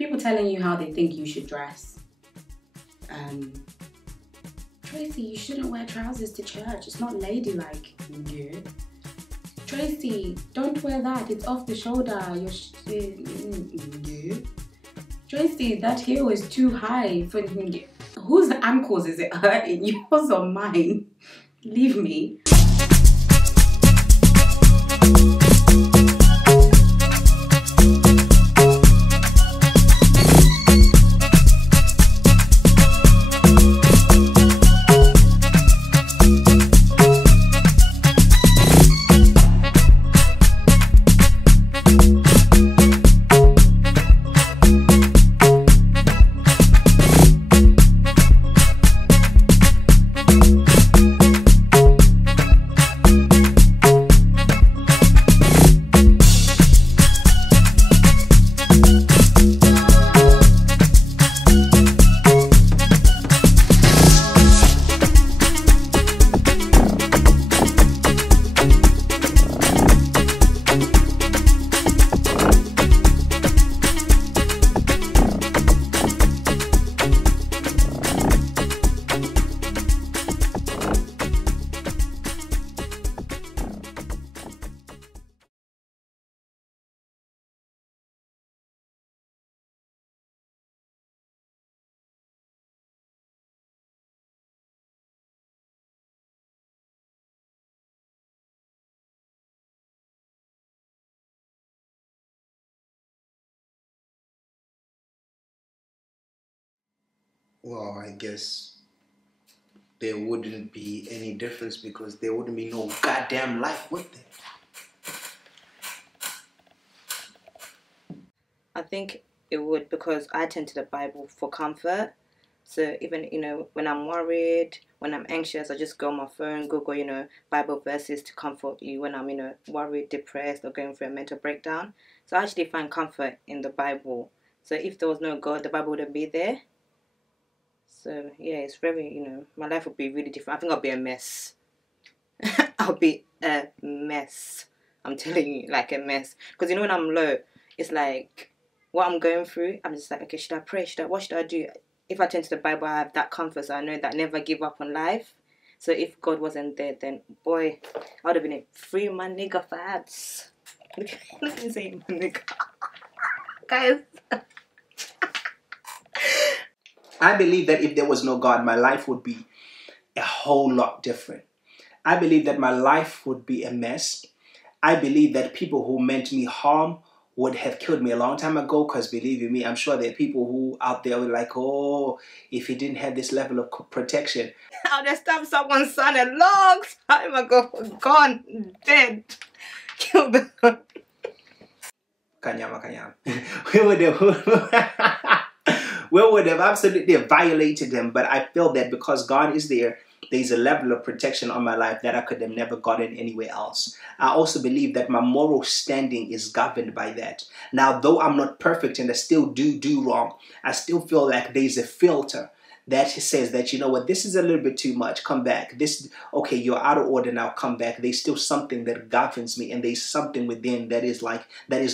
people telling you how they think you should dress. Tracy, you shouldn't wear trousers to church. It's not ladylike. Yeah. Tracy, don't wear that. It's off the shoulder. Yeah. Tracy, that heel is too high for whose ankles is it hurting? Yours or mine? Leave me. Well, I guess there wouldn't be any difference because there wouldn't be no goddamn life with it. I think it would, because I turn to the Bible for comfort. So even, when I'm worried, when I'm anxious, I just go on my phone, Google, Bible verses to comfort you when I'm, worried, depressed, or going through a mental breakdown. So I actually find comfort in the Bible. So if there was no God, the Bible wouldn't be there. So yeah, it's very, my life would be really different. I think I'll be a mess. I'll be a mess. I'm telling you, like a mess. Because when I'm low, it's like what I'm going through, I'm just like, okay, should I pray? What should I do? If I turn to the Bible, I have that comfort, so I know that I never give up on life. So if God wasn't there, then boy, I would have been a free my nigga vibes. Look at me saying my nigga. Guys. I believe that if there was no God, my life would be a whole lot different. I believe that my life would be a mess. I believe that people who meant me harm would have killed me a long time ago, because believe you me, I'm sure there are people who out there were like, oh, if he didn't have this level of protection. I would have stabbed someone's son a long time ago. Gone, dead, killed them. Kanyama. We would have absolutely violated them, but I feel that because God is there, there's a level of protection on my life that I could have never gotten anywhere else. I also believe that my moral standing is governed by that. Now, though I'm not perfect and I still do wrong, I still feel like there's a filter that says that, you know what, this is a little bit too much, come back. This, okay, you're out of order now, come back. There's still something that governs me, and there's something within that is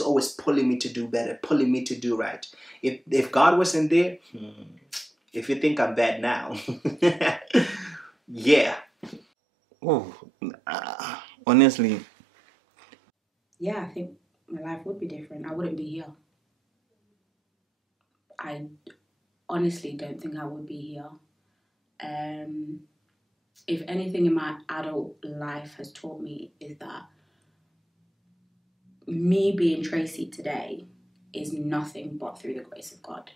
always pulling me to do better, pulling me to do right. If God wasn't there, if you think I'm bad now, yeah. Oh, honestly. Yeah, I think my life would be different. I wouldn't be here. I honestly don't think I would be here. If anything in my adult life has taught me is that me being Tracy today is nothing but through the grace of God.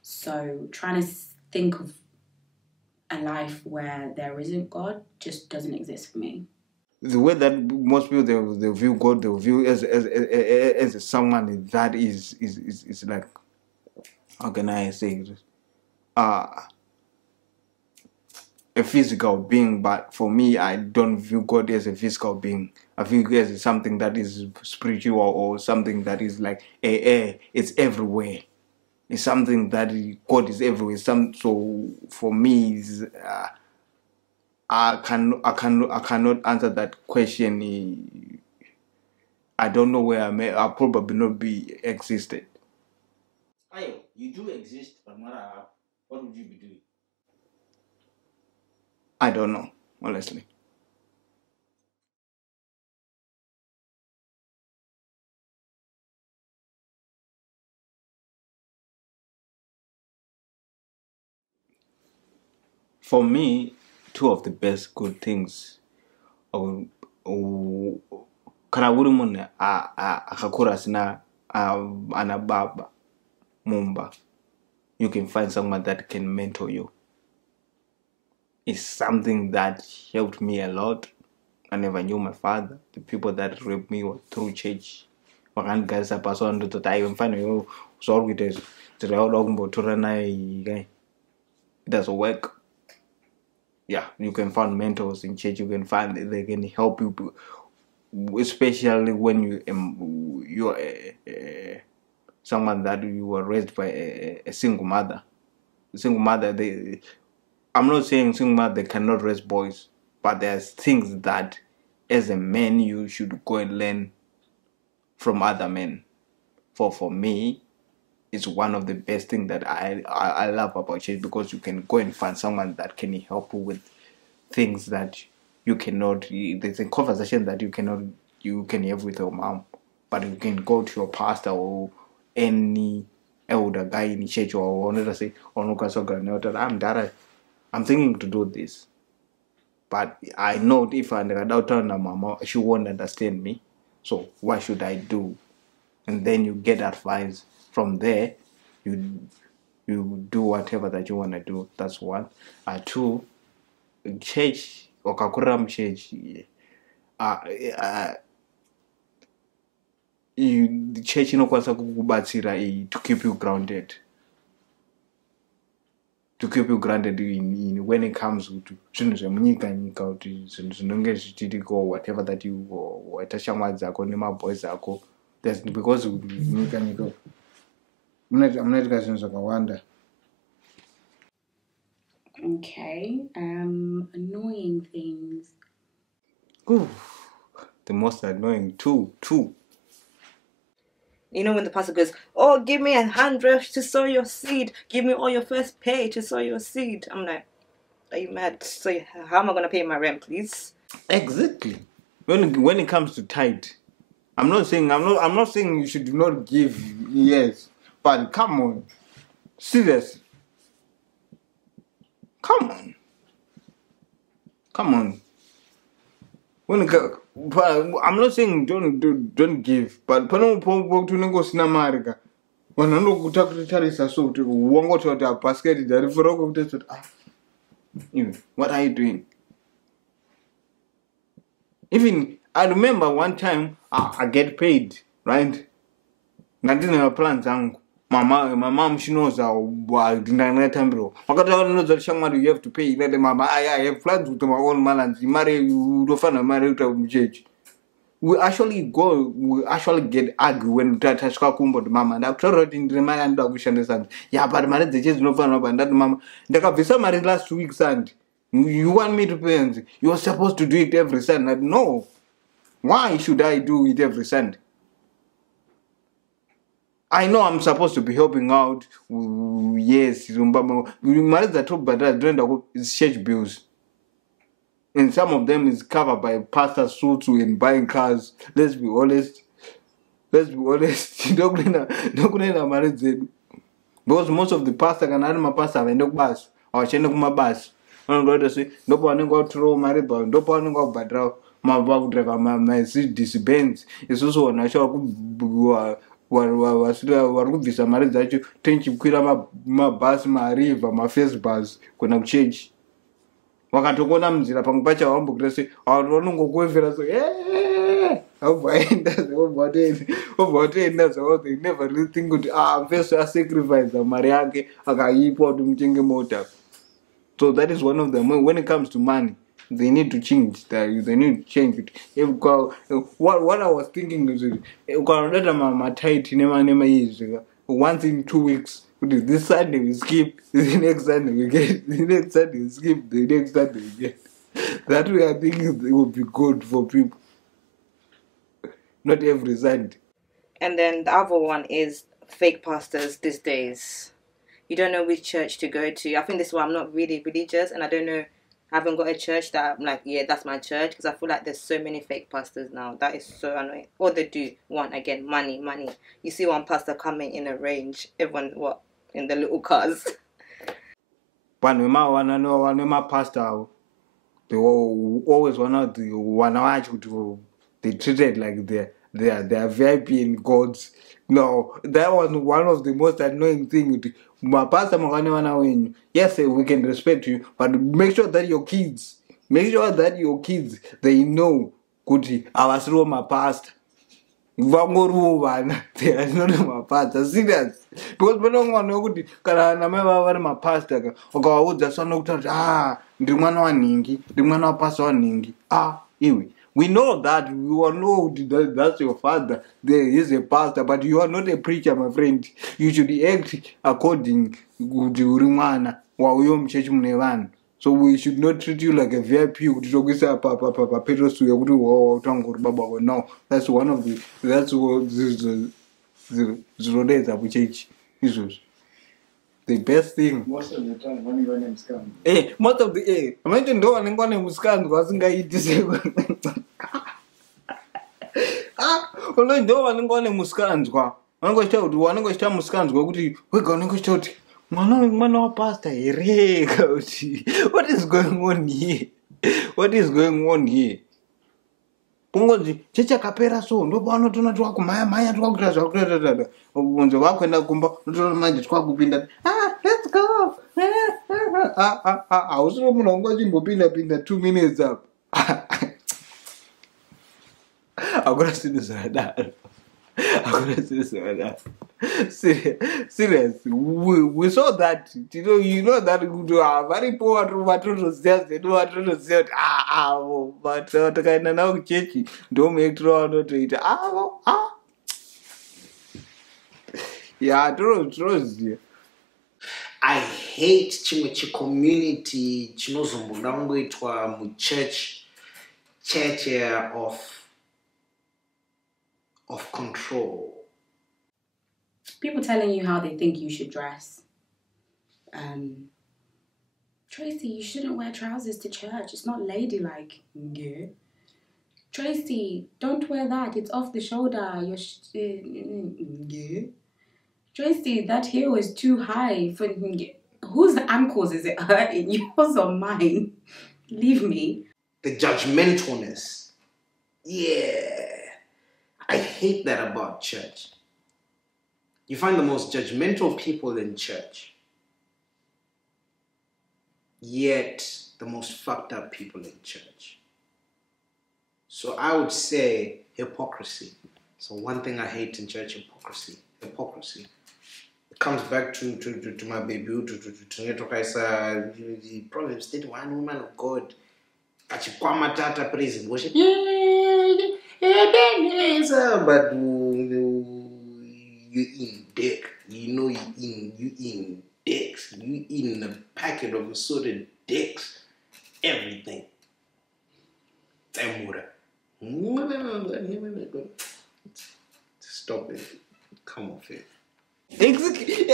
So trying to think of a life where there isn't God just doesn't exist for me. The way that most people they view God, they view as someone that is like, how can I say it? A physical being, but for me, I don't view God as a physical being. I view it as something that is spiritual, or something that is like it's everywhere. It's something that God is everywhere. So for me, I cannot answer that question. I don't know where I may. I'll probably not be existed. Ayo, you do exist, but not a. What would you be doing? I don't know, honestly. For me, two of the best good things kana uri munhu akakura asina ana baba mumba, you can find someone that can mentor you. It's something that helped me a lot. I never knew my father. The people that raped me were through church. Vakandigarisa pasi vandototi aiwe mufanira zvauri kuita izvi ndiraoda kumbotora naye kai. It doesn't work. Yeah, you can find mentors in church. You can find they can help you, especially when you're someone that you were raised by a single mother. A single mother, I'm not saying single mother they cannot raise boys, but there's things that as a man you should go and learn from other men. For me, it's one of the best things that I love about church, because you can go and find someone that can help you with things that you cannot. There's a conversation that you can have with your mom, but you can go to your pastor or any elder guy in church or another say, I'm thinking to do this, but I know if I doubt her mama, she won't understand me. So what should I do? And then you get advice from there. You do whatever that you want to do. That's one. Two, church okakurira muchurch, the church inokwanisa kukubatsira to keep you grounded. To keep you grounded in when it comes to zvinhu zvemunyika nyika, kuti zvinhu zvinenge zvichiitika or whatever that you waita shamwari dzako nemaboys ako, that's because nyika munoitika zvinhu zvakawanda. Okay, annoying things. Ooh, the most annoying two. You know when the pastor goes, oh, give me 100 to sow your seed. Give me all your first pay to sow your seed. I'm like, are you mad? So how am I going to pay my rent, please? Exactly. When it comes to tithe, I'm not saying you should not give, yes, but come on, seriously, come on. I'm not saying don't give, but what are you doing? Even I remember one time I get paid, right? I didn't have plans. My mom, she knows how you have to pay. I have plans with my own man, and you don't find a married church. We actually get angry when touch kumbo the mama. And I've tried in the man and understand. Yeah, but married the church no fun up and that mama. The visa married last 2 weeks and you want me to pay? You're supposed to do it every Sunday. No. Why should I do it every Sunday? I know I'm supposed to be helping out. Yes, married the top, but I don't church bills. And some of them is covered by pastor suits and buying cars. Let's be honest. Don't married. Because most of the pastor can add my pastor and no bus or channel my bus. I'm going to say, no one go through my river, no one go bad my bow driver, my Mercedes Benz. It's also a natural warubvisa mari dzacho tenchikwira mabhazi mariva mafirst bus kuna kuchechi wakatokona munzira pamwe pacho wambokira se vanongokuevera so obvaenda zvavo they never really think kuti first asacrifice mari yake akaipa kuti mutenge mota. So that is one of them. When it comes to money, they need to change that. They need to change it. What I was thinking is, my tight once in 2 weeks. This Sunday we skip. The next Sunday we get. The next Sunday we skip. The next Sunday we get. That way I think it would be good for people. Not every Sunday. And then the other one is fake pastors these days. You don't know which church to go to. I think this is why I'm not really religious, and I don't know. I haven't got a church that I'm like, yeah, that's my church, because I feel like there's so many fake pastors now. That is so annoying. All they do want, again, money. You see one pastor coming in a range, everyone in the little cars. When my pastor, they always want to they treated like they're VIP in gods. No, that was one of the most annoying things. My pastor, yes, we can respect you, but make sure that your kids, they know, Kuti, I was my pastor. They are not my pastor, serious. Because we don't want to go my pastor. Or just we know that, we all know that's your father. There is a pastor, but you are not a preacher, my friend. You should act according to Rimana while church. So we should not treat you like a VIP. No, that's one of that's what the days of church is. The best thing. Most of the time, when you go and scam. Most of the imagine no one going to scam wasn't going to say. Only no one going to Muskans. I'm going to tell you, one going to Muskans go to we're going to show Man, pastor, what is going on here? What is going on here? Pongozi, chicha kapera so, ndo bano tunatoa kumaya tuwa unzo wako enda kumba, ndo maji tukwa kupinda. Let's go. Usuro mnaongoji mbopinda 2 minutes up. I'm gonna see this right now. Serious. We saw that. You know that we are very poor to sales. They do want to sell. But the kind of now church don't make true to it. Yeah, true. I hate chimwe community chinozombodango itwa mu church of control. People telling you how they think you should dress. Tracy, you shouldn't wear trousers to church. It's not ladylike. Yeah. Tracy, don't wear that. It's off the shoulder. Yeah. Tracy, that heel is too high. For whose ankles is it hurting? Yours or mine? Leave me. The judgmentalness. Yeah. I hate that about church. You find the most judgmental people in church, yet the most fucked up people in church. So I would say hypocrisy. So one thing I hate in church, hypocrisy. It comes back to my baby, to Proverbs 31, woman of God. Achikwama tata praise and worship. But you in dick. You know you in dicks. You eating a packet of assorted dicks. Everything. Stop it. Come off it. Exactly.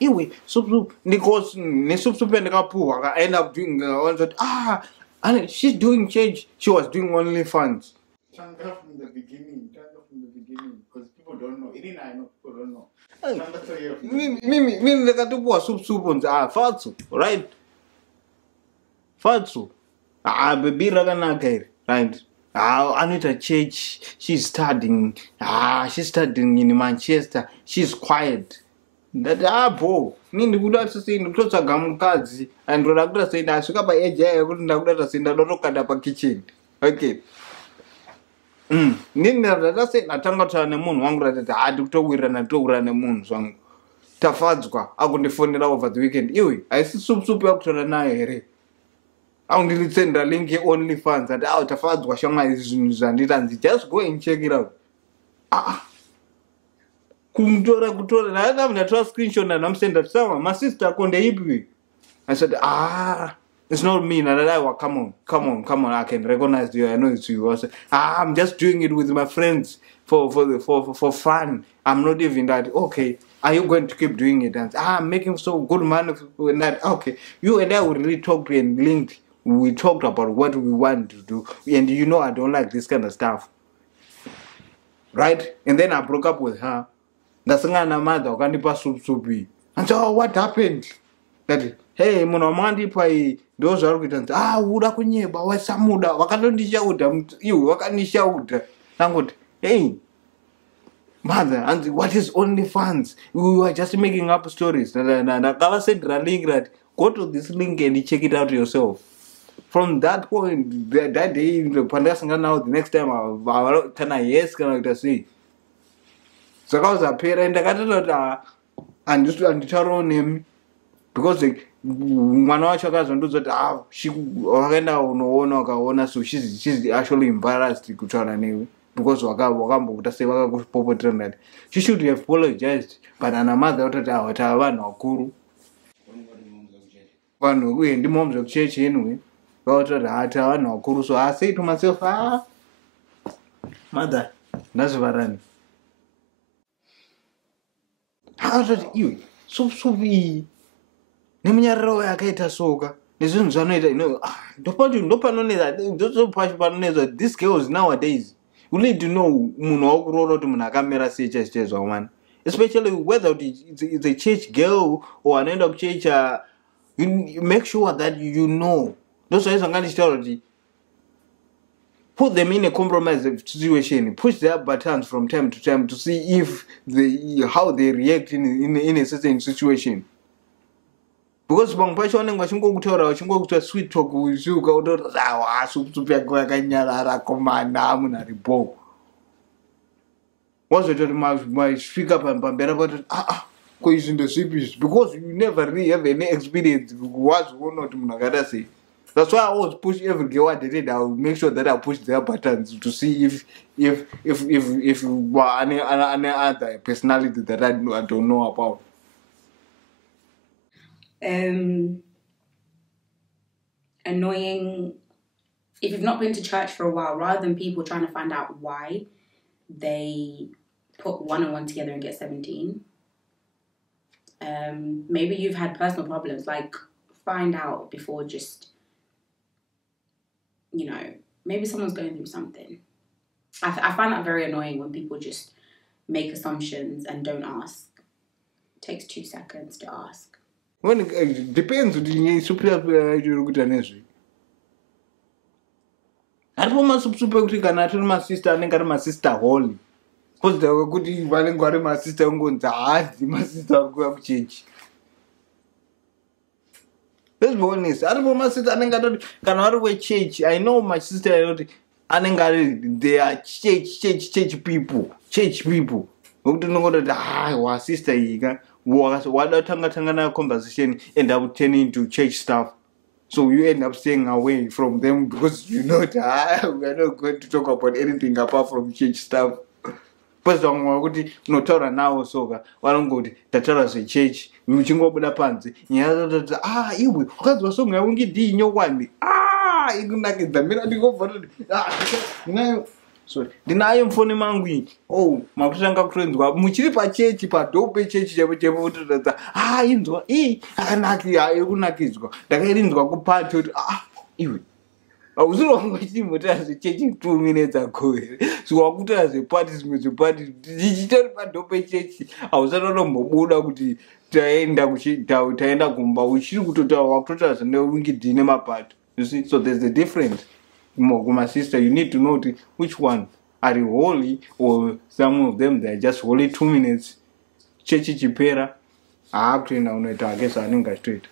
Anyway, I end up doing all that. And she's doing change. She was doing OnlyFans. From the beginning, because people don't know. Even I know people don't know. Mimi nekatupuwa soup on falso, right? Falso. Baby raganaka, right? Anita Church, she's studying in Manchester. She's quiet. That bro. Nini kuda sisi ndikutsa gamukazi and ndakutsa senda asvika pa age yayo kuti ndakutsa senda ndotokanda pa kitchen. Okay. Nini ndakatsa natanga kutaura nemunhu wangu ratati ndikutowirana nemunhu zvangu. Tafadzwa akundifonera over the weekend. Iwe haisi supu yakutaura nayo here. Aundilitsenda link OnlyFans ati tafadzwa shanga izvi zvinhu zvanditanzi just go and check it out. Kutora na screenshot na namsenda sawa my sister konde ipi. I said It's not me. Come on. I can recognize you. I know it's you. I say, I'm just doing it with my friends for fun. I'm not even that. Okay, are you going to keep doing it? And I'm making so good money with that. Okay, you and I will really talk and linked. We talked about what we want to do, and you know I don't like this kind of stuff, right? And then I broke up with her. That's ngana mother wakanipa supi. And so what happened? That hey muna mandipa hii ndio zvauri kuita nzi uda kunyeba wasamuda wakatondishauta iwe wakanishauta nangoti hey mother and what is only fans, we were just making up stories. Ndakavasendera link that go to this link and check it out yourself. From that point, that day pandasangana now the next time kana yes kana kuita sei zvakazapera and ndakatoti handitaurawo nemi because mwana wacho akazondozoti wakaenda unoona ukaona, so she's actually embarrassed kutaura newe because wakambokuta sei vakakupopotera that she should have apologized, but ana mother watoti tava vanhu vakuru, vanhu uye ndimomu zvekuchechi anyway vakatoti tava vanhu vakuru, so I say to myself mother ndazvivarani akatoti iwe supi nemunyararo yakaita soka nezvinhu zvanoita ndopanoneza these girls nowadays you need to know munhu wakuroora kuti munhu akamera sei chaizvo man, especially whether it's a church girl or anoenda kuchurch, you make sure that you know. Ndozvaizvanga ndichitaura kuti put them in a compromise situation, push their buttons from time to time to see if how they react in a certain situation. Because pamwe pacho vanenge vachingokutaura vachingokuita sweet talk usuka utori supi yako yakanyarara komana munhu ari bo wazototi masvika pamberi patoti ko izvi ndezvipi izvi, because you never really have any experience wazoona kuti munhu akaita sei. That's why I always push every girl I dated. I will make sure that I push their buttons to see if any other personality that I don't know about. Annoying. If you've not been to church for a while, rather than people trying to find out why they put 1 and 1 together and get 17, maybe you've had personal problems. Like, find out before just, maybe someone's going through something. I find that very annoying when people just make assumptions and don't ask. It takes 2 seconds to ask. When it depends on the super aripo masupusupu ekuti kana atori masista anenge ari masista holy kozita kwekuti vanenge vari masista ungonzi haadzi masista ari kuuya kuchechi. Let's be honest, aripo masista anenge atoti kana vari wechechi, I know my sister anoti anenge ari they are church people nokuti unongototi wasista iyi ka wada kutanga nayo conversation end up turning into church stuff. So you end up staying away from them because you know that we are not going to talk about anything apart from church stuff. But kuti unotaura nawo soka vanongoti tataura zvechechi uchingobuda panze nyaya dzati iwe wakazwa songo yaungidhii nyokwani ikunakidza mina ndingobva toti ndinayo ndinayo mufoni mangu iyi makutotanga kutonzwa muchiri pachechi padhoo pechechi chaipo kutotatsa inzwa iri kunakidzwa ndakairinzwa kupati kuti iwe hausiri wangu chimbotaura zvechechi 2 minutes ago here, so wakutaura zvepati zvimwe zvepati ndichitori padhoo pechechi hausatonombobuda kuti taenda kumba uchiri kutotaura wakutotaura zveneungidhii nemapato. You see, so there's a difference. My sister, you need to know which one are holy, or some of them they're just holy 2 minutes. Chechi chipera, I have to know it. I guess I think I straight.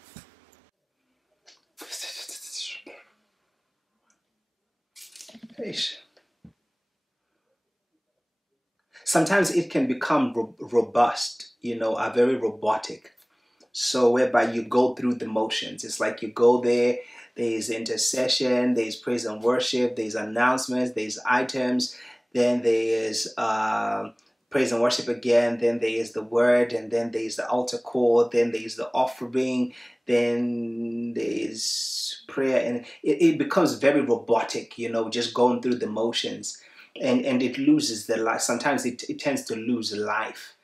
Sometimes it can become robust, are very robotic. So whereby you go through the motions. It's like you go there. There's intercession, there's praise and worship, there's announcements, there's items, then there's praise and worship again, then there is the word, and then there's the altar call, then there's the offering, then there's prayer, and it becomes very robotic, you know, just going through the motions, and it loses the life. Sometimes it tends to lose life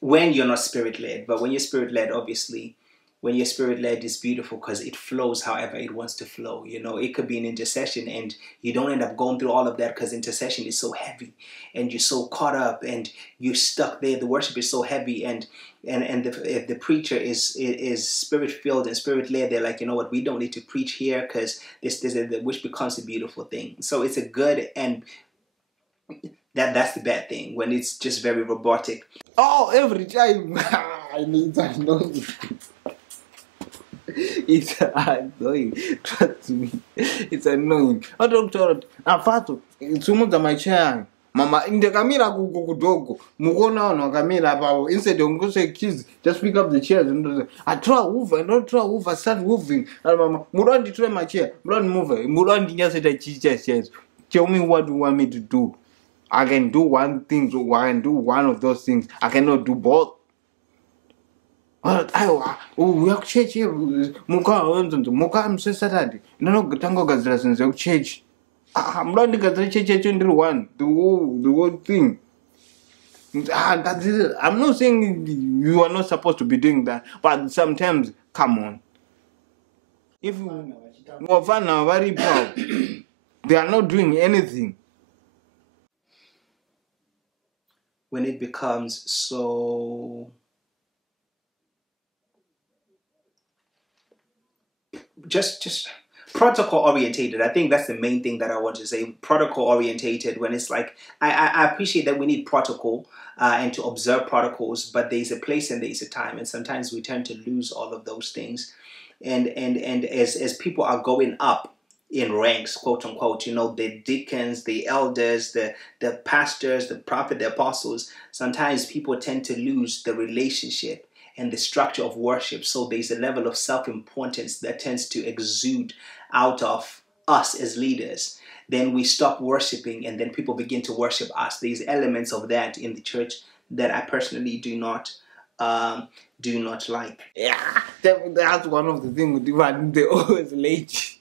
when you're not spirit-led. But when you're spirit-led, obviously, when you're spirit-led, it's beautiful because it flows however it wants to flow. You know, it could be an intercession and you don't end up going through all of that because intercession is so heavy and you're so caught up and you're stuck there. The worship is so heavy, and if the preacher is spirit-filled and spirit-led, they're like, you know what, we don't need to preach here because this which becomes a beautiful thing. So it's a good, and that's the bad thing when it's just very robotic. Oh, every time. I need to know. It's annoying. Trust me. It's annoying. I don't tell it. Afato. Sumuza my chair. Mama, in the camera go Mugona no camera power. Instead of go say kids, just pick up the chairs and I try move, I don't try move, I start moving. And mama, Murandi try my chair. Murandi move. Murandi just said chairs. Tell me what you want me to do. I can do one thing, so I can do one of those things. I cannot do both. We are church here. Muka, I'm so Saturday. No, Tango Gazras and church. I'm not the church under one. The whole thing. That is, I'm not saying you are not supposed to be doing that, but sometimes, come on. If you are very proud, they are not doing anything. When it becomes so just protocol orientated, I think that's the main thing that I want to say. Protocol orientated, when it's like I appreciate that we need protocol and to observe protocols, but there's a place and there's a time, and sometimes we tend to lose all of those things. And as people are going up in ranks, quote unquote, you know, the deacons, the elders, the pastors, the prophet, the apostles, sometimes people tend to lose the relationship and the structure of worship. So there's a level of self-importance that tends to exude out of us as leaders. Then we stop worshiping and then people begin to worship us. There's elements of that in the church that I personally do not like. Yeah, that's one of the things with Ivan. They're always late.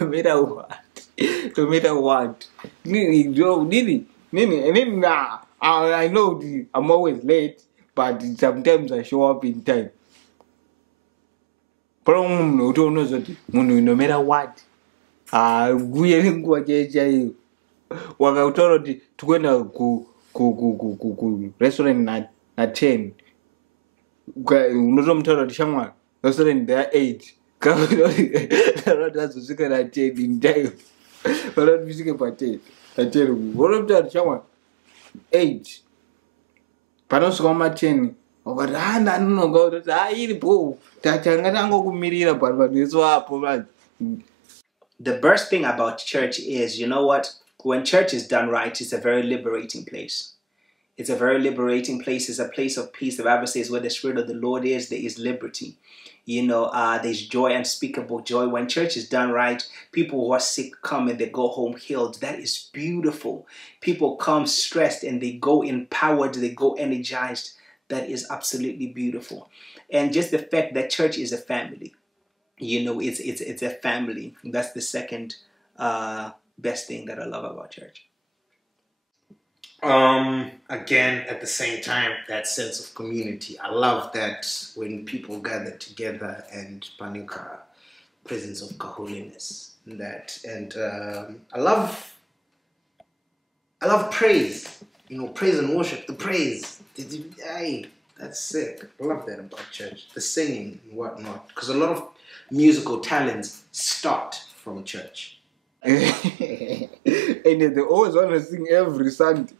No matter what. I know I'm always late, but sometimes I show up in time. No matter what. Wakautoroti tukwenda ku restaurant na 10. Unotomutaura kuti shamwari restaurant there 8. Azosvika na 10 in time. Vanoti visvike pa 10. Unotomutaura kuti shamwari 8. Panosvika ma 10. Wakati ndanonoka kuti iripo tachanga tangokumirira vanhu vese vapo vanhu. The best thing about church is, you know what? When church is done right, it's a very liberating place. It's a very liberating place. It's a place of peace. The Bible says where the Spirit of the Lord is, there is liberty. You know, there's joy, unspeakable joy. When church is done right, people who are sick come and they go home healed. That is beautiful. People come stressed and they go empowered, they go energized. That is absolutely beautiful. And just the fact that church is a family. You know, it's a family. That's the second best thing that I love about church. Again, at the same time, that sense of community. I love that when people gather together and panika, presence of holiness. And I love praise. You know, praise and worship. The praise. Hey, that's sick. I love that about church. The singing and whatnot, because a lot of musical talents start from church. And they always want to sing every Sunday.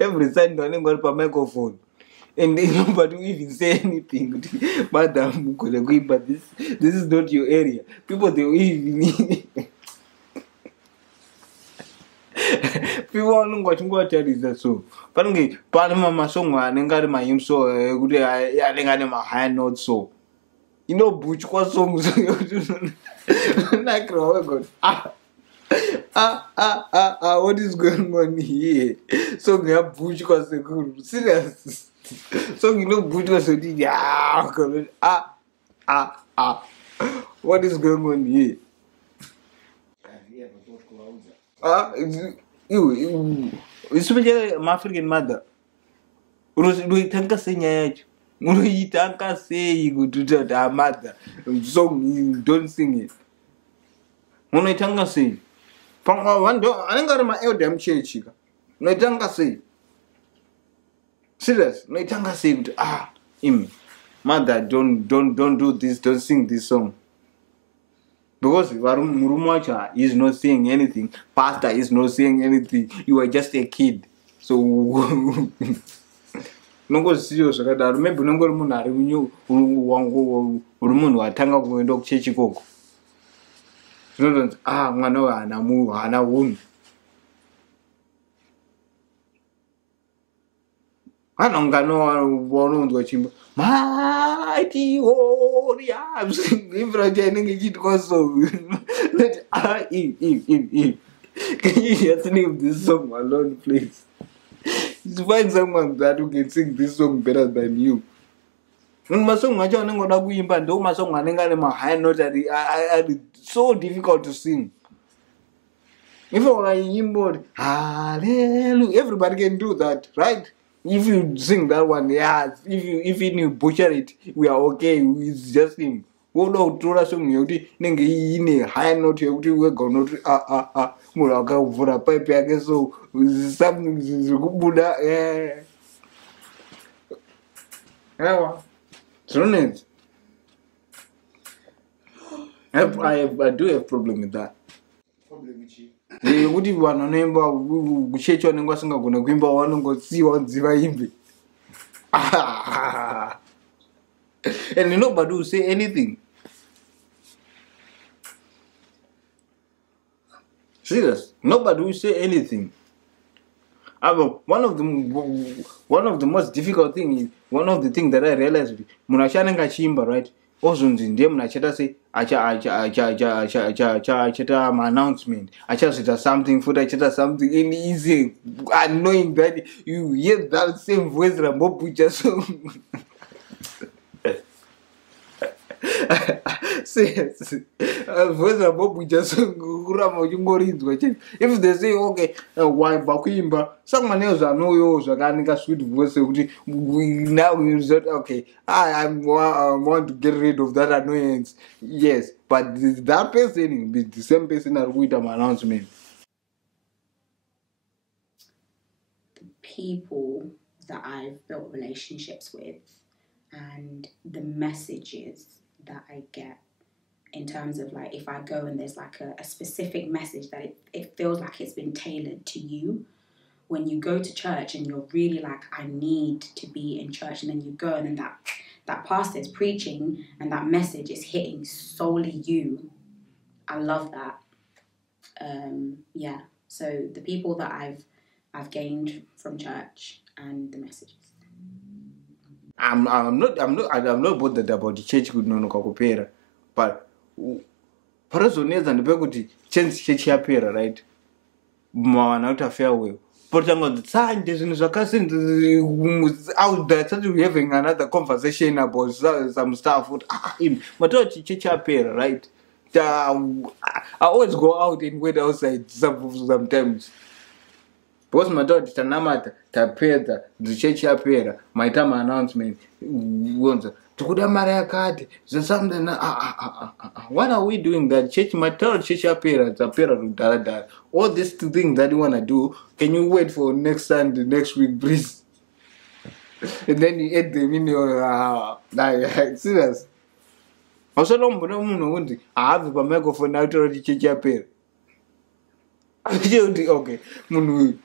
Every Sunday, when they go to a microphone. And they nobody will even say anything. Madam, but this is not your area. People, they will even... People are not going to tell you that so. But Panama song, I got my hymn so, I got my high note so. You know, Butch was songs. Like, oh God. What is going on here? So we have Butch was good. Serious. So you know, good was what is going on here? You, especially my African mother. Unoitanga senyacho. Unoitanga sei kuti ta mother. So you don't sing it. Unoitanga sei. One do anengari ma elder church. Unoitanga sei. Serious. Unoitanga sei kuti him. Mother, don't do this, don't sing this song. Because Murumacha is not saying anything, pastor is not saying anything, you are just a kid. So nongo serious kada remember nongo munhu ari munyu wangu munhu atanga kuenda kuchechi koko. Zvinonzi mwana hana unhu. Vanonganonzwa chimbo mighty warriors imvura chainenge ichiitwa so. Can you just sing this song alone, please? Find someone that who can sing this song better than you. Masong acho anengoda kuimba ndo masong anenge ane ma high note are so difficult to sing. If you hallelujah, everybody can do that, right? If you sing that one, yeah. If you butcher it, we are okay. It's just him. Wono utora song yoti nenge ine high note yoti we go not mulaka uvura pipe yake so something zikubuda Ewa. Sonnet. I do have problem with that. Kuti vanhu vanoimba kuchechi vanenge vasingagona kuimba vanongosiyiwa kunzi vaimbe. And nobody will say anything. Serious, nobody will say anything. One of the most difficult thing is one of the things that I realized. Munashananga chimba, right? Ozunzi ndiye munacheta say achata announcement. Achata something food, achata something easy, knowing that you hear that same voice Rambopucha song. If they say okay, why bakuimba, someone else I know yours a sweet voice. Now we resort okay. I want to get rid of that annoyance. Yes, but that person will be the same person that with an announcement. The people that I've built relationships with and the messages that I get in terms of like if I go and there's like a specific message that it feels like it's been tailored to you. When you go to church and you're really like, I need to be in church, and then you go and then that pastor is preaching and that message is hitting solely you. I love that. So the people that I've gained from church and the messages. I'm not bothered about the church good no kakupera, but parazoneza ndepekuti church yapera, right? Mwana uta farewell. But I'm not saying there's out there that we're having another conversation about some stuff. But church yapera, right? I always go out and wait outside sometimes. Because my daughter Tanamata tapeda the church apera my time announcement wants to go Maria card something what are we doing that church my third church apera da all these things that you wanna do, can you wait for next Sunday next week please? And then you add them in your serious. Also don't I have a megaphone out of the church apera. Okay,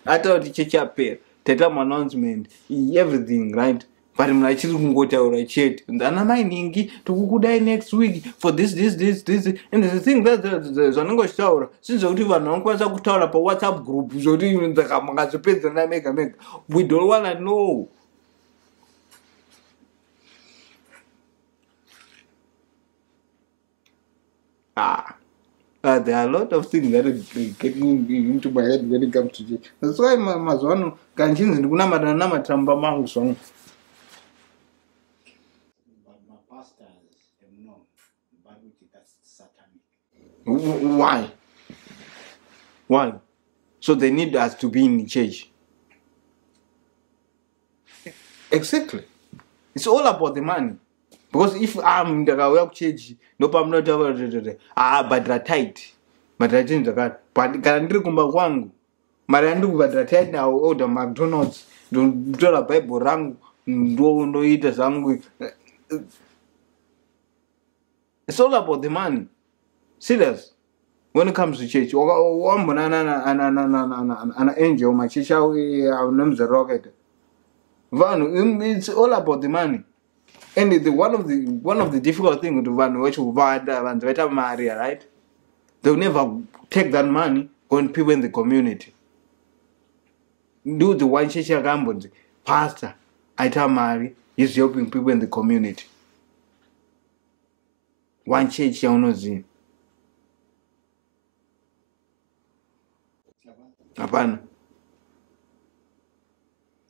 I thought the church appeared, Tetam announcement, everything, right? But I'm like, go to our chat, and then I'm ningi to die next week for this. And the thing that there's an English tower, since I do an uncle tower up a WhatsApp group, so do you the Kamaga's and I make we don't want to know. There are a lot of things that get into my head when it comes to it. That's why Mazano can change the Gunamatamba Mang song. Why? Why? So they need us to be in church. Exactly. It's all about the money. Because if I'm the guy who church, no, I'm not but they're tight. But I think that, but Gandri Kumba Wangu, Marandu, but they're tight now, oh, the McDonald's, don't do a Bible rang, no eat as hungry. It's all about the money. Serious. When it comes to church, one banana and an angel, my church, our name's the rocket. It's all about the money. And one of the difficult things to run, which will Maria, right? They'll never take that money on people in the community. Do the one church gambons, pastor, Ita Mari is helping people in the community. One church, you know, Apana.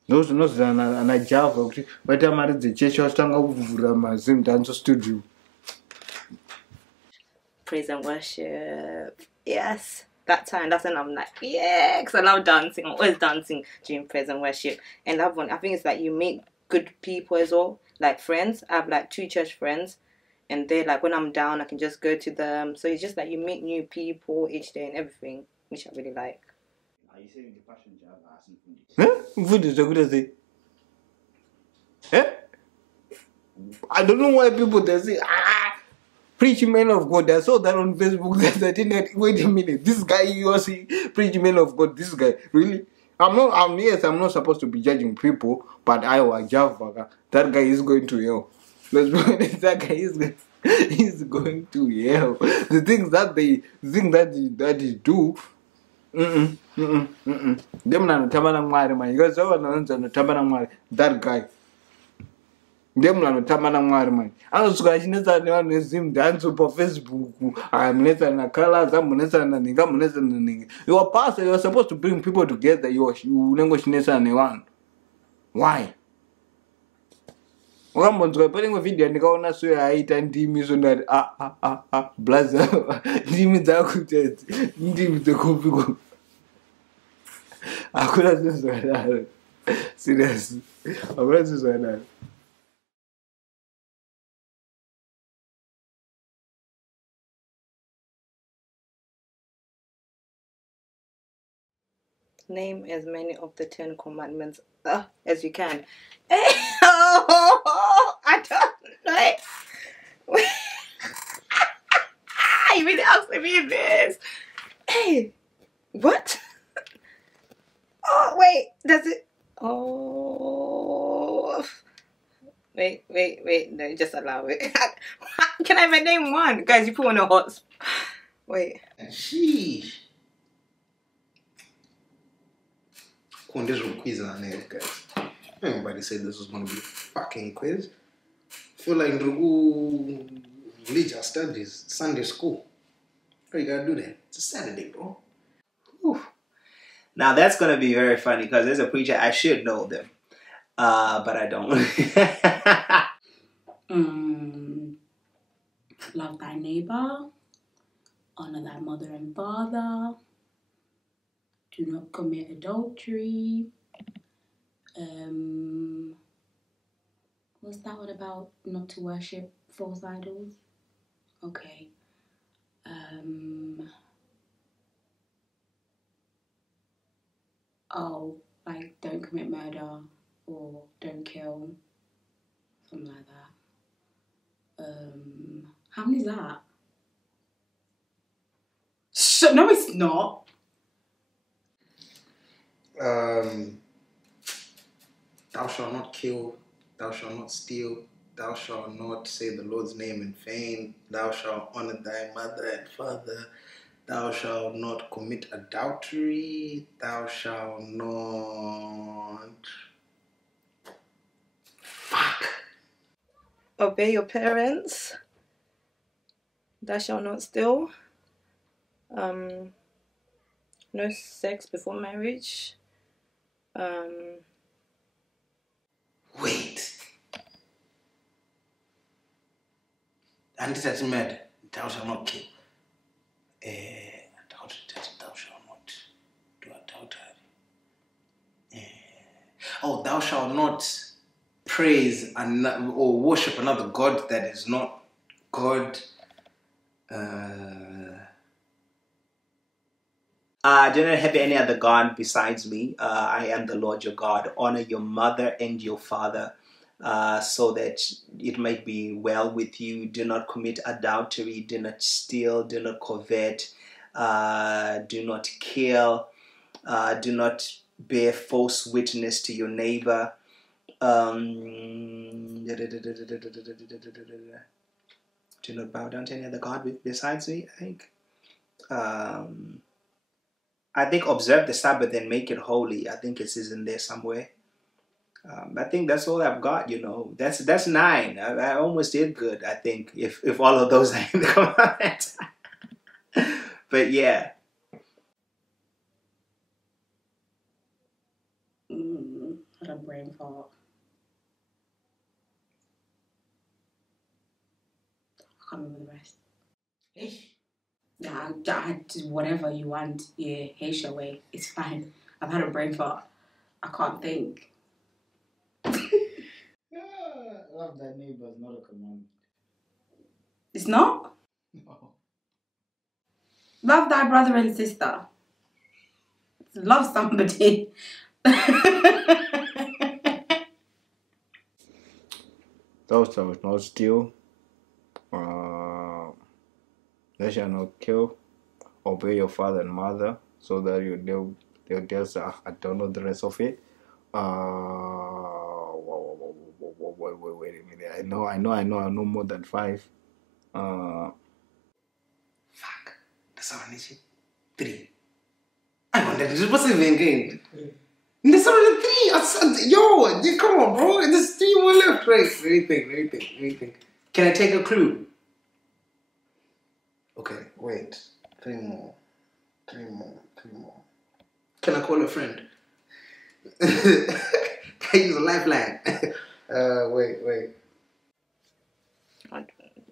Those and I Java, but I married the church was tongue over my Zoom dance studio. Praise and worship. Yes. That time, that's when I'm like, yeah, because I love dancing. I'm always dancing during praise and worship. And that one, I think it's like you meet good people as well, like friends. I have like 2 church friends, and they're like, when I'm down, I can just go to them. So it's just like you meet new people each day and everything, which I really like. Are you saying the passion Java Huh? Food is so good as it. Eh? I don't know why people they say, preaching men of God. I saw that on Facebook. That internet. Wait a minute, this guy you see preaching men of God. This guy really? I'm not supposed to be judging people, but I was Java. That guy is going to hell. Let's be honest. That guy is going to hell. The things that they do. Them na tabana mwari man. You guys know na tabana mwari. That guy. Them na tabana mwari man. Ano sukashineza ni wanu zim dance on Facebook. Mneza na colors, mneza na ninga, mneza na ninga. You are pastor. You are supposed to bring people together. You nengo shineza ni one. Why? Wakambonzwa pale kwa video nikaona sio haita ndimi so that blaza ndimi za kutete ndimi za kupigwa hakuna sio serious hakuna sio Name as many of the 10 commandments as you can. I don't know. You really asking me this? Hey, what? Oh, wait, does it? Oh, wait, no, just allow it. Can I even name one? Guys, you put on a hot spot. Wait. Sheesh. There's a quiz on there, guys. Everybody said this was going to be a fucking quiz. I feel like religious studies, Sunday school. How you gotta do that? It's a Saturday, bro. Whew. Now that's gonna be very funny because as a preacher I should know them, but I don't. Love thy neighbor, honor thy mother and father, do not commit adultery. What's that one about? Not to worship false idols? Okay. Like don't commit murder or don't kill, something like that. How many is that? No, it's not. Thou shalt not kill, thou shalt not steal, thou shalt not say the Lord's name in vain, thou shalt honor thy mother and father, thou shalt not commit adultery, thou shalt not... Fuck! Obey your parents. Thou shalt not steal. No sex before marriage. Wait. And it doesn't matter. Thou shalt not kill. Adultery, that thou shalt not do adultery. Oh, thou shalt not praise or worship another God that is not God. Do not have any other God besides me. I am the Lord your God. Honor your mother and your father, so that it might be well with you. Do not commit adultery. Do not steal. Do not covet. Do not kill. Do not bear false witness to your neighbor. Do not bow down to any other God besides me, I think observe the Sabbath and make it holy. I think it is in there somewhere. I think that's all I've got, That's 9. I almost did good, I think, if all of those are in the comments. But yeah. Had a brain fart. I can't remember the rest. Yeah, I had whatever you want. Yeah, Haitian way. It's fine. I've had a brain fart. I can't think. Love thy neighbor is not a commandment. It's not? No. Love thy brother and sister. Love somebody. Thou shalt not steal. Thou shalt not kill. Obey your father and mother, so that they'll just I don't know the rest of it. Wait a minute. I know more than 5. Fuck. That's how I need you. 3. I wonder this was even game. There's only 3. Yo, come on, bro. There's 3 more left. Right. Let me think. Can I take a clue? Okay, wait. 3 more. Can I call a friend? Can I use a lifeline? Wait.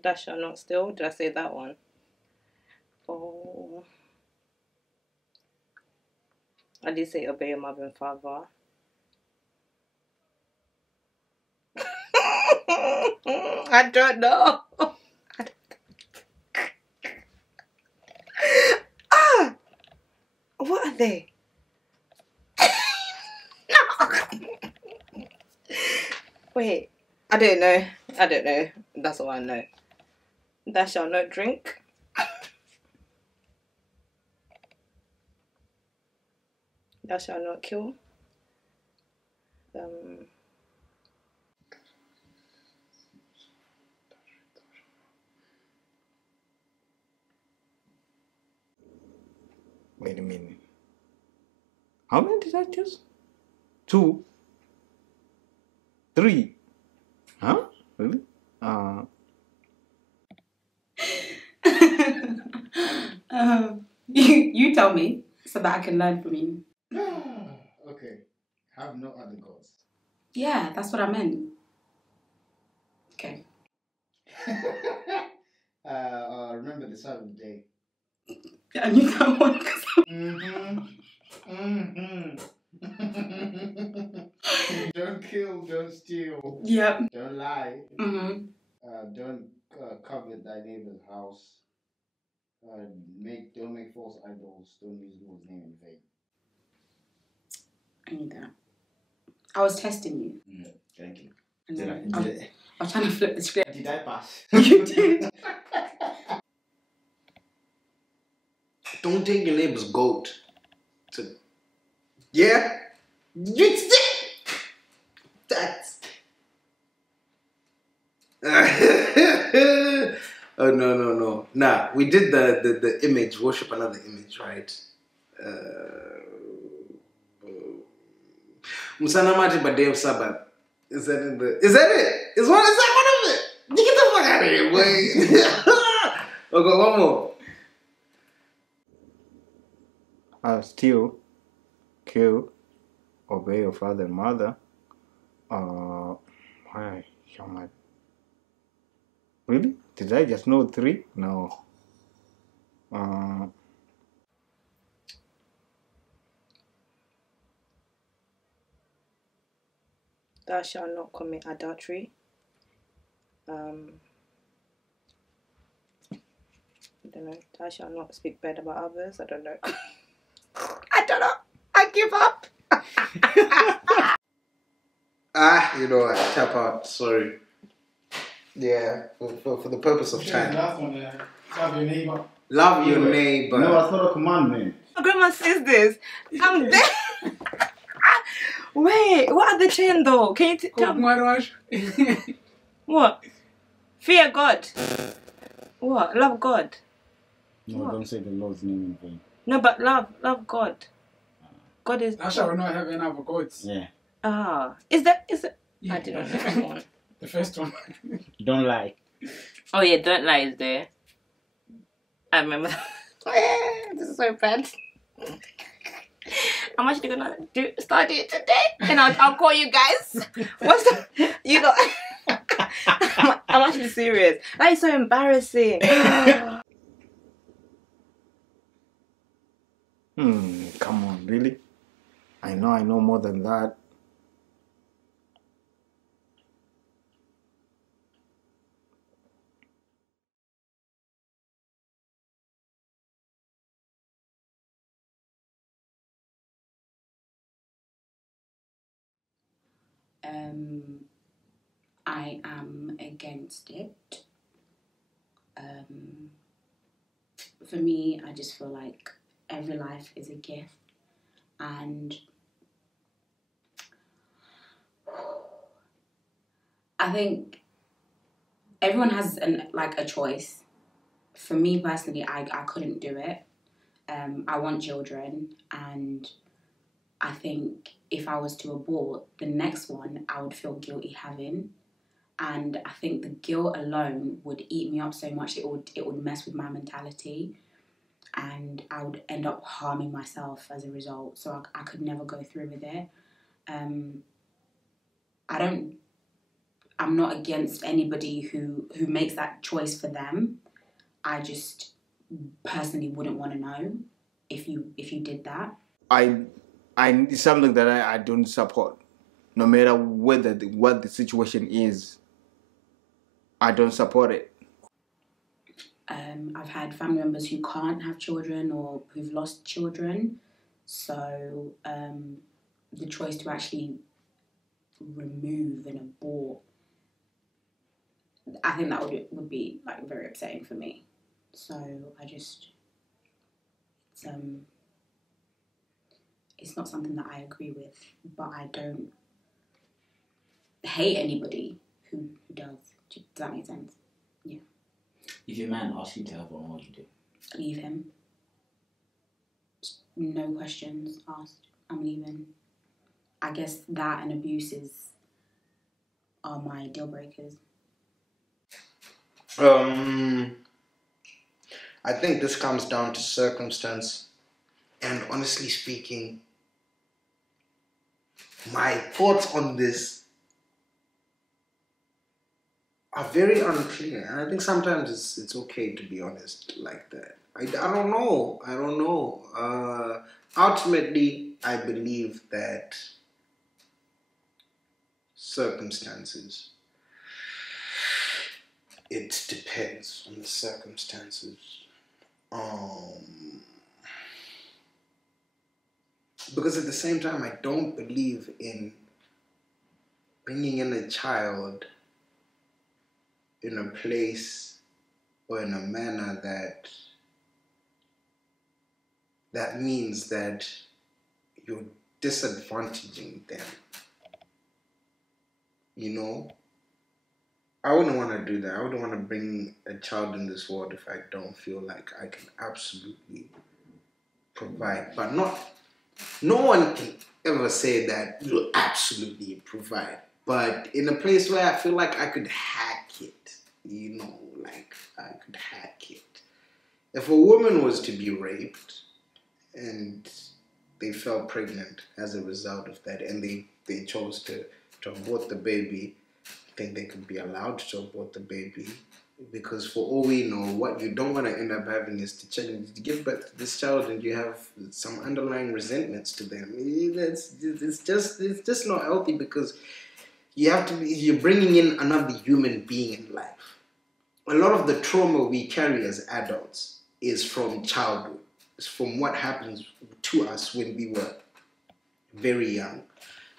Thou shalt not steal. Did I say that one? Oh. I did say obey your mother and father. I don't know. What are they? Wait, I don't know. That's all I know. Thou shalt not drink. Thou shalt not kill. Wait a minute. How many did I choose? 2, 3. Huh? Really? You tell me so that I can learn from you. Okay. Have no other gods. Yeah, that's what I meant. Okay. Remember the Sabbath day. I knew that one. Don't kill, don't steal. Yep. Don't lie. Mm-hmm. Don't covet thy neighbor's house. Don't make false idols. Don't use the Lord's name in vain. I knew that. I was testing you. Thank you. I was trying to flip the script. Did I pass? You did. Don't take your neighbor's goat. Yeah? That's... Oh, no. Nah, we did the image, worship another image, right? Musanamati Badeo Sabbath. Is that it? Is that one of it? You get the fuck out of here, boy. Okay, one more. Steal, kill, obey your father and mother. Why? Really? Did I just know 3? No. Thou shalt not commit adultery. I don't know. Thou shalt not speak bad about others. I don't know. I don't know. I give up. You know what? Tap out. Sorry. Yeah, for the purpose of time. Last one, love your neighbor. Love your neighbor. No, it's not a commandment. My grandma says this. I'm dead. Wait, what are the chain though? Can you tell me? What? Fear God. What? Love God. No, What? don't say the Lord's name in vain. No, but love God. God is. Thou shalt not have any other gods. Yeah. Is that? Yeah. I didn't know that one. The first one. Don't lie. Oh yeah, don't lie is there. I remember. This is so bad. I'm actually gonna start it today, and I'll call you guys. What's the, you know? I'm actually serious. That is so embarrassing. Come on, really? I know more than that. I am against it. For me, I just feel like every life is a gift, and I think everyone has a choice. For me personally, I couldn't do it. I want children, and I think if I was to abort the next one, I would feel guilty having. And I think the guilt alone would eat me up so much, it would mess with my mentality, and I would end up harming myself as a result. So I could never go through with it. I'm not against anybody who makes that choice for them. I just personally wouldn't want to know if you did that. It's something that I don't support. No matter what the situation is, I don't support it. I've had family members who can't have children or who've lost children. So the choice to actually remove and abort, I think that would be like very upsetting for me. So it's not something that I agree with, but I don't hate anybody who does. Does that make sense? Yeah. If your man asks you to have one, what would you do? Leave him. No questions asked. I'm leaving. I guess that and abuses are my deal breakers. I think this comes down to circumstance, and honestly speaking, my thoughts on this are very unclear, and I think sometimes it's okay to be honest like that. I don't know. Ultimately, I believe that circumstances. It depends on the circumstances. Because at the same time, I don't believe in bringing in a child in a place or in a manner that means that you're disadvantaging them. You know? I wouldn't want to do that. I wouldn't want to bring a child in this world if I don't feel like I can absolutely provide. But no one can ever say that you'll absolutely provide. But in a place where I feel like I could hack it, I could hack it. If a woman was to be raped and they fell pregnant as a result of that, and they chose to abort the baby, I think they could be allowed to abort the baby. Because for all we know, what you don't want to end up having is to give birth to this child and you have some underlying resentments to them. It's just not healthy, because you're bringing in another human being in life. A lot of the trauma we carry as adults is from childhood. It's from what happens to us when we were very young.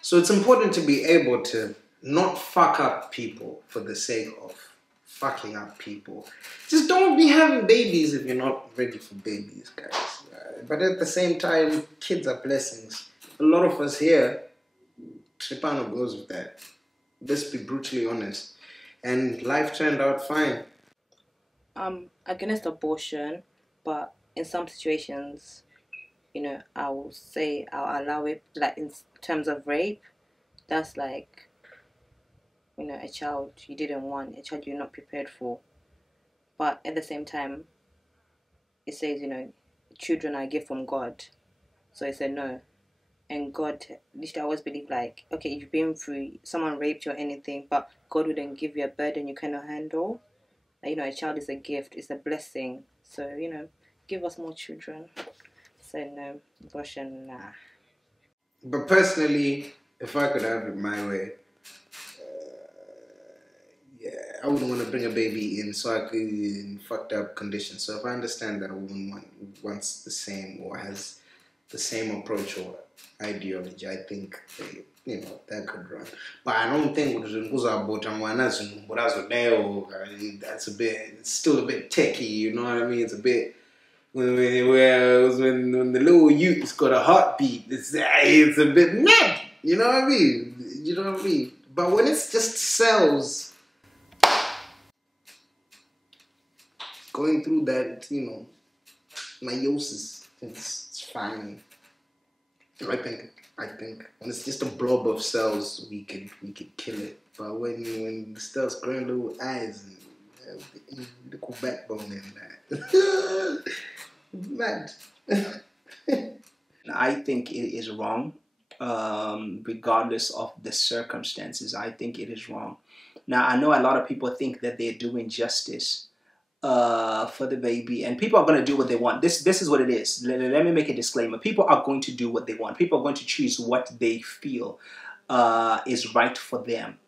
So it's important to be able to not fuck up people for the sake of fucking up people. Just don't be having babies if you're not ready for babies, guys. But at the same time, kids are blessings. A lot of us here, Tripano goes with that. Let's be brutally honest. And life turned out fine. I'm against abortion, but in some situations, I will say I'll allow it. Like in terms of rape, that's like, a child you didn't want, a child you're not prepared for. But at the same time, it says, children are a gift from God. So I said no. And God, at least I always believe, like, okay, you've been through, someone raped you or anything, but God wouldn't give you a burden you cannot handle. Like, a child is a gift, it's a blessing. So, give us more children. So no, abortion, nah. But personally, if I could have it my way, I wouldn't want to bring a baby in so I could in fucked up conditions. So if I understand that a woman wants the same or has the same approach or ideology, I think that could run. But I don't think that's it's still a bit techie, you know what I mean? It's a bit when the little youth's got a heartbeat, it's a bit mad, you know what I mean? But when it's just cells going through that, meiosis, it's fine. I think when it's just a blob of cells, we could kill it. But when the cells growing little eyes and little backbone in that, mad. I think it is wrong, regardless of the circumstances. I think it is wrong. Now, I know a lot of people think that they're doing justice for the baby, and people are going to do what they want. This is what it is. Let me make a disclaimer. People are going to do what they want. People are going to choose what they feel is right for them.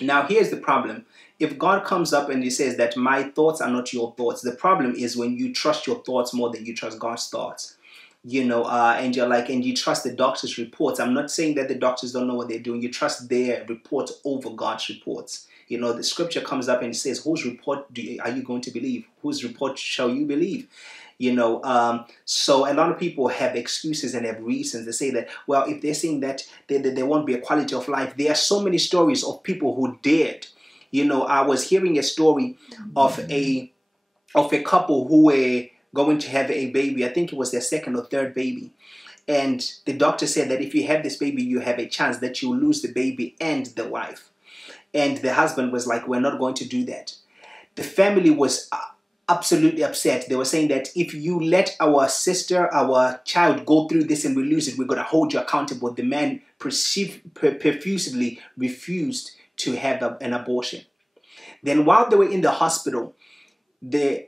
Now, here's the problem. If God comes up and he says that my thoughts are not your thoughts, the problem is when you trust your thoughts more than you trust God's thoughts. And you're like, and you trust the doctor's reports. I'm not saying that the doctors don't know what they're doing. You trust their reports over God's reports. The scripture comes up and it says, whose report are you going to believe? Whose report shall you believe? So a lot of people have excuses and have reasons to say that, well, if they're saying that there won't be a quality of life, there are so many stories of people who did. I was hearing a story of a couple who were going to have a baby. I think it was their second or third baby. And the doctor said that if you have this baby, you have a chance that you'll lose the baby and the wife. And the husband was like, we're not going to do that. The family was absolutely upset. They were saying that if you let our child go through this and we lose it, we're going to hold you accountable. The man profusely refused to have an abortion. Then while they were in the hospital, the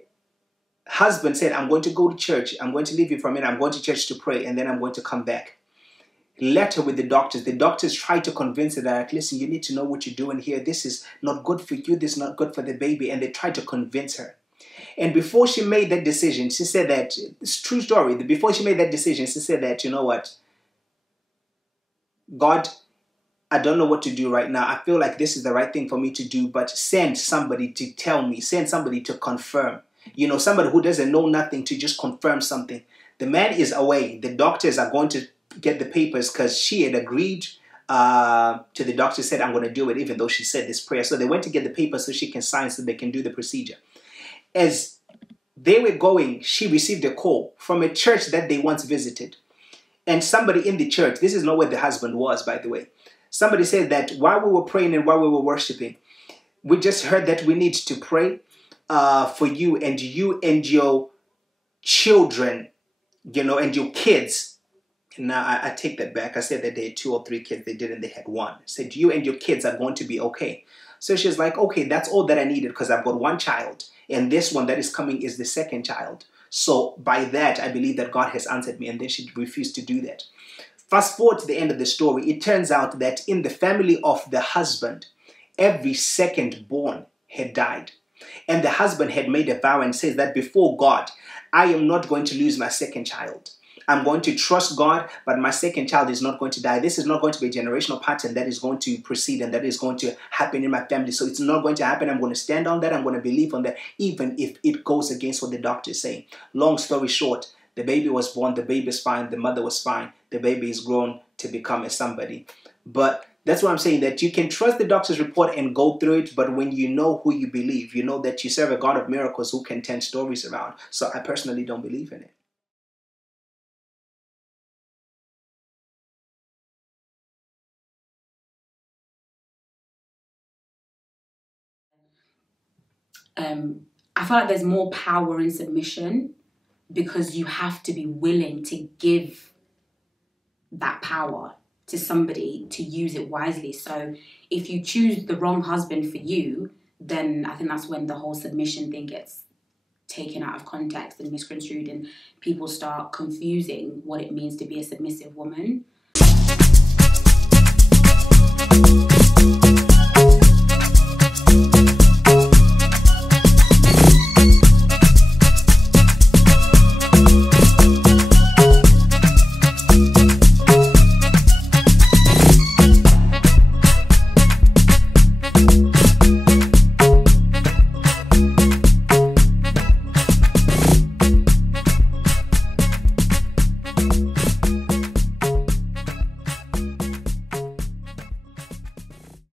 husband said, I'm going to go to church. I'm going to leave you for a minute. I'm going to church to pray, and then I'm going to come back. Left her with the doctors. The doctors tried to convince her that, listen, you need to know what you're doing here. This is not good for you. This is not good for the baby. And they tried to convince her. And before she made that decision, she said that, it's a true story. Before she made that decision, she said that, you know what? God, I don't know what to do right now. I feel like this is the right thing for me to do, but send somebody to tell me, send somebody to confirm. Somebody who doesn't know nothing to just confirm something. The man is away. The doctors are going to get the papers because she had agreed to the doctor, said, I'm going to do it, even though she said this prayer. So they went to get the papers so she can sign so they can do the procedure. As they were going, she received a call from a church that they once visited. And somebody in the church, this is not where the husband was, by the way. Somebody said that while we were praying and while we were worshiping, we just heard that we need to pray for you and your children, and your kids. Now, I take that back. I said that they had 2 or 3 kids. They didn't. They had 1. I said, you and your kids are going to be okay. So she's like, okay, that's all that I needed because I've got one child. And this one that is coming is the second child. So by that, I believe that God has answered me. And then she refused to do that. Fast forward to the end of the story. It turns out that in the family of the husband, every second born had died. And the husband had made a vow and says that before God, I am not going to lose my second child. I'm going to trust God, but my second child is not going to die. This is not going to be a generational pattern that is going to proceed and that is going to happen in my family. So it's not going to happen. I'm going to stand on that. I'm going to believe on that, even if it goes against what the doctor is saying. Long story short, the baby was born. The baby is fine. The mother was fine. The baby is grown to become a somebody. But that's what I'm saying, that you can trust the doctor's report and go through it. But when you know who you believe, you know that you serve a God of miracles who can turn stories around. So I personally don't believe in it. I feel like there's more power in submission because you have to be willing to give that power to somebody to use it wisely. So if you choose the wrong husband for you, then I think that's when the whole submission thing gets taken out of context and misconstrued, and people start confusing what it means to be a submissive woman.